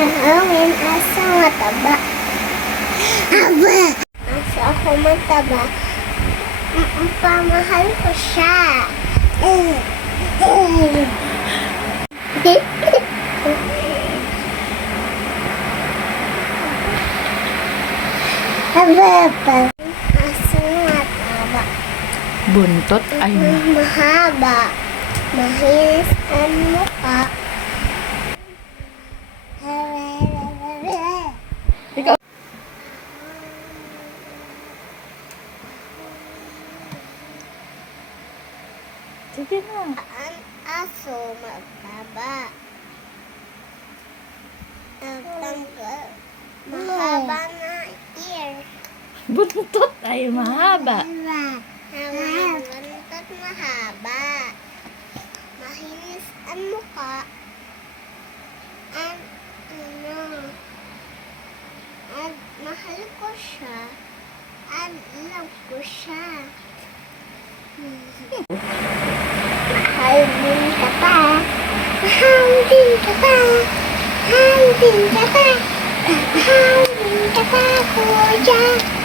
Hangin, aso mataba. Aba! Aso ako mataba. Pamahal ko siya. Aba! Aso mataba. Buntot ay Mahaba. Mahinis ang mukha. Ikaw. Sige na. Ang aso mataba. Ang tanggal. Mahaba na ear. Buntot ay mahaba. Buntot mahaba. Mahinis ang mukha. At at mahal ko siya. At love ko siya. Mahal din ka pa. Mahal din ka pa. Mahal din ka pa. Mahal din ka pa, kuya.